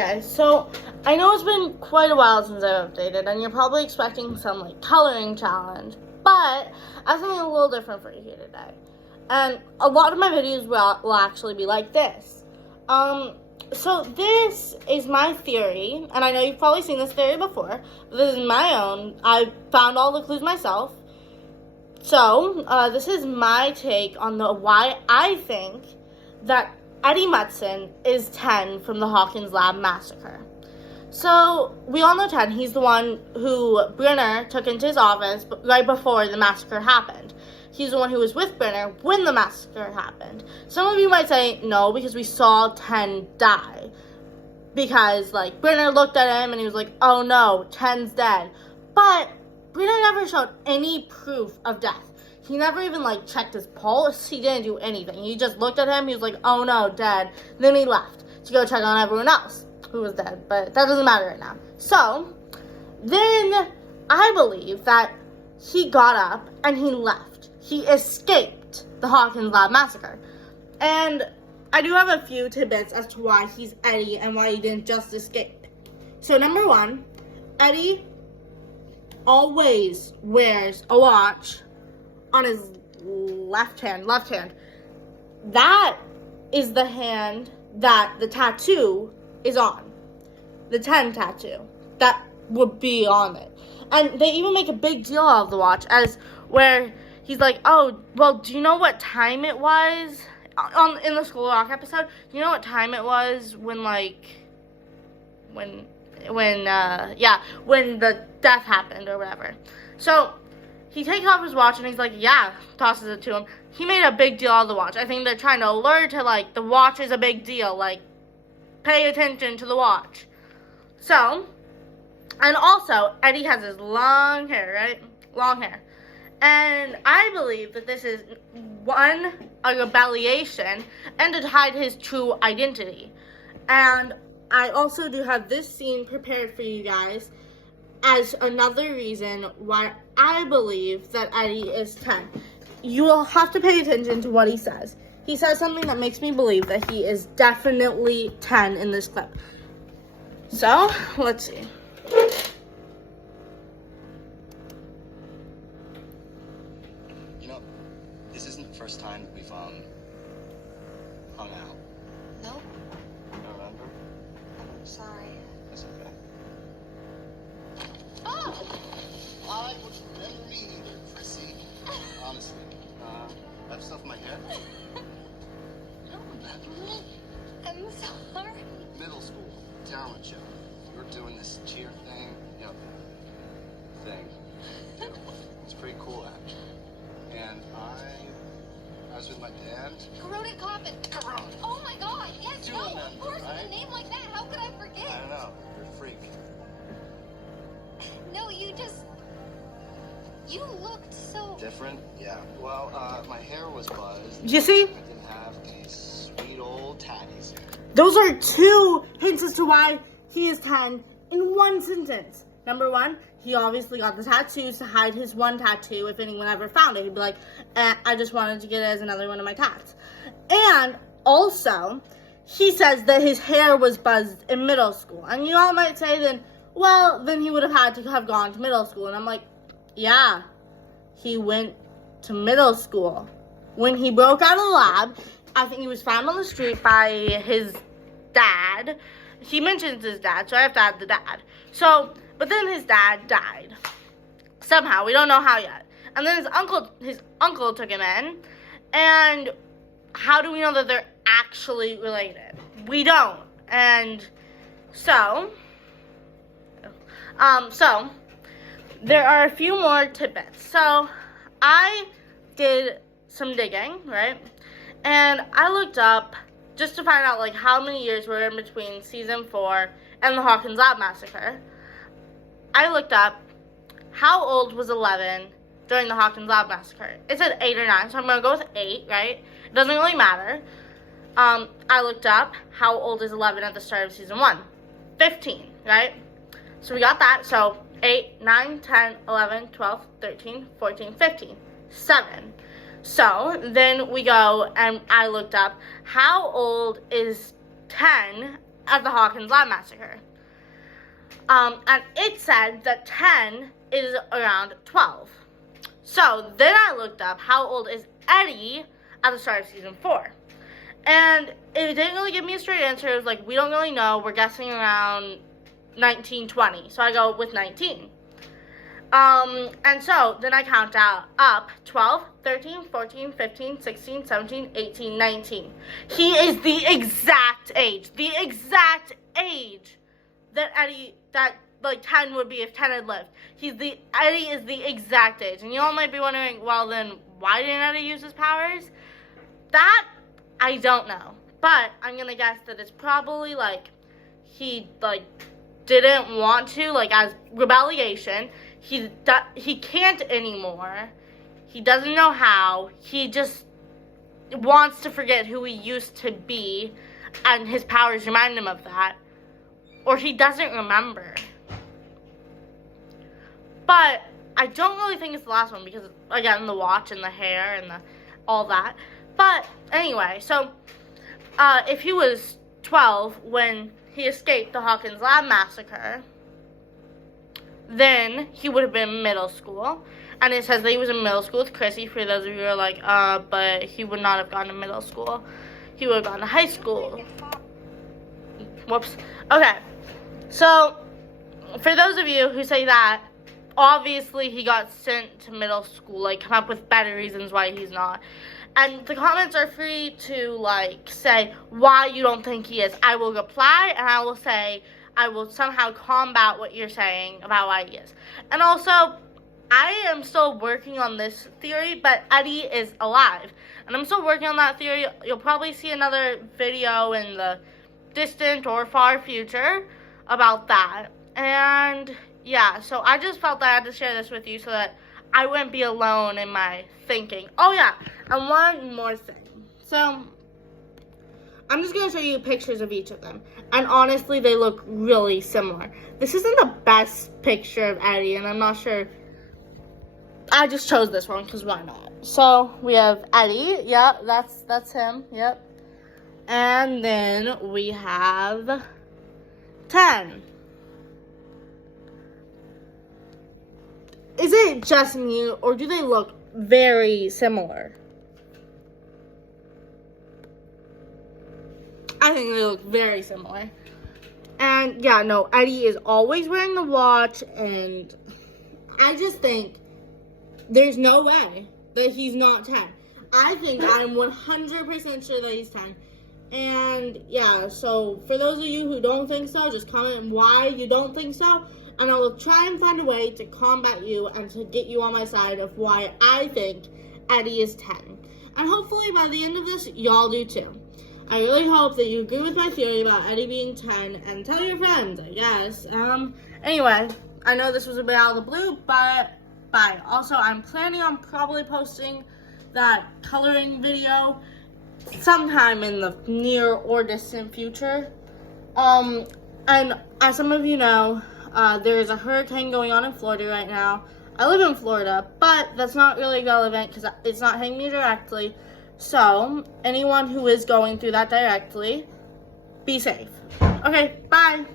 Okay, so I know it's been quite a while since I've updated, and you're probably expecting some coloring challenge, but I have something a little different for you here today. And a lot of my videos will actually be like this. So this is my theory, and I know you've probably seen this theory before, but this is my own. I found all the clues myself. So, this is my take on why I think that Eddie Munson is 10 from the Hawkins Lab massacre. So, we all know 10. He's the one who Brenner took into his office right before the massacre happened. He's the one who was with Brenner when the massacre happened. Some of you might say, no, because we saw 10 die. Because, Brenner looked at him and he was like, oh no, 10's dead. But Brenner never showed any proof of death. He never even, checked his pulse. He didn't do anything. He just looked at him. He was like, oh, no, dead. Then he left to go check on everyone else who was dead. But that doesn't matter right now. So, then I believe that he got up and he left. He escaped the Hawkins Lab massacre. And I do have a few tidbits as to why he's Eddie and why he didn't just escape. So, number one, Eddie always wears a watch on his left hand. That is the hand that the tattoo is on. The 10 tattoo. That would be on it. And they even make a big deal out of the watch as where he's like, oh, well, do you know what time it was? In the School Rock episode, do you know what time it was when the death happened or whatever. So he takes off his watch and he's like, yeah, tosses it to him. He made a big deal out of the watch. I think they're trying to alert to the watch is a big deal. Pay attention to the watch. So, and also, Eddie has his long hair, right? Long hair. And I believe that this is, one, a rebellion, and to hide his true identity. And I also do have this scene prepared for you guys as another reason why I believe that Eddie is 10. You will have to pay attention to what he says. He says something that makes me believe that he is definitely 10 in this clip. So, let's see. You know, this isn't the first time that we've hung out. No, You remember? I'm sorry. That's okay. Oh! I would remember me either, Chrissy. Honestly. I have stuff in my hair. You don't remember me? I'm sorry. Middle school, talent show. We were doing this cheer thing. Thing. It's pretty cool, actually. And I was with my dad. Corroded Coffin. Corroded. Oh my god, yes, Do no, remember, of course, right? with a name like that, how could I forget? I don't know. You're a freak. No, you looked so... Different? Yeah. Well, my hair was buzzed. You see? I didn't have these sweet old tatties here. Those are two hints as to why he is 10 in one sentence. Number one, he obviously got the tattoos to hide his one tattoo. If anyone ever found it, he'd be like, I just wanted to get it as another one of my tats. And also, he says that his hair was buzzed in middle school. And you all might say then, well, then he would have had to have gone to middle school. And I'm like, yeah, he went to middle school. When he broke out of the lab, I think he was found on the street by his dad. He mentions his dad, so I have to add the dad. So, but then his dad died. Somehow, we don't know how yet. And then his uncle took him in. And how do we know that they're actually related? We don't. And so there are a few more tidbits. So, I did some digging, right? And I looked up just to find out, how many years were in between season 4 and the Hawkins Lab massacre. I looked up how old was 11 during the Hawkins Lab massacre. It said 8 or 9, so I'm going to go with 8, right? It doesn't really matter. I looked up how old is 11 at the start of season 1. 15, right? So we got that. So 8, 9, 10, 11, 12, 13, 14, 15, 7. So then we go and I looked up how old is 10 at the Hawkins Lab massacre. And it said that 10 is around 12. So then I looked up how old is Eddie at the start of season 4. And it didn't really give me a straight answer. It was like, we don't really know. We're guessing around 19, 20. So I go with 19. And so then I count up 12, 13, 14, 15, 16, 17, 18, 19. He is the exact age that Eddie, that like 10 would be if 10 had lived. Eddie is the exact age. And you all might be wondering, well then, why didn't Eddie use his powers? That, I don't know. But I'm gonna guess that it's probably like, he like didn't want to, like as rebellion. He can't anymore. He doesn't know how. He just wants to forget who he used to be, and his powers remind him of that. Or he doesn't remember. But I don't really think it's the last one because, again, the watch and the hair and all that. But anyway, so if he was 12 when he escaped the Hawkins Lab massacre, then he would have been middle school. And it says that he was in middle school with Chrissy, for those of you who are like, but he would not have gone to middle school. He would have gone to high school. Whoops. Okay. So, for those of you who say that, obviously he got sent to middle school, like, come up with better reasons why he's not. And the comments are free to, like, say why you don't think he is. I will reply, and I will say, I will somehow combat what you're saying about why he is. And also, I am still working on this theory, but Eddie is alive. And I'm still working on that theory. You'll probably see another video in the distant or far future about that. And yeah, so I just felt that I had to share this with you so that I wouldn't be alone in my thinking. Oh yeah, and one more thing. So, I'm just going to show you pictures of each of them. And honestly, they look really similar. This isn't the best picture of Eddie, and I'm not sure. I just chose this one because why not? So, we have Eddie. Yep, that's him. Yep. And then we have 10. Is it just me, or do they look very similar? I think they look very similar. And yeah, no, Eddie is always wearing the watch, and I just think there's no way that he's not 10. I think I'm 100% sure that he's 10. And yeah, so for those of you who don't think so, just comment why you don't think so, and I will try and find a way to combat you and to get you on my side of why I think Eddie is 10. And hopefully by the end of this, y'all do too. I really hope that you agree with my theory about Eddie being 10, and tell your friends, I guess. Anyway, I know this was a bit out of the blue, but bye. Also, I'm planning on probably posting that coloring video sometime in the near or distant future. And as some of you know, there is a hurricane going on in Florida right now. I live in Florida, but that's not really relevant because it's not hitting me directly. So, anyone who is going through that directly, be safe. Okay, bye.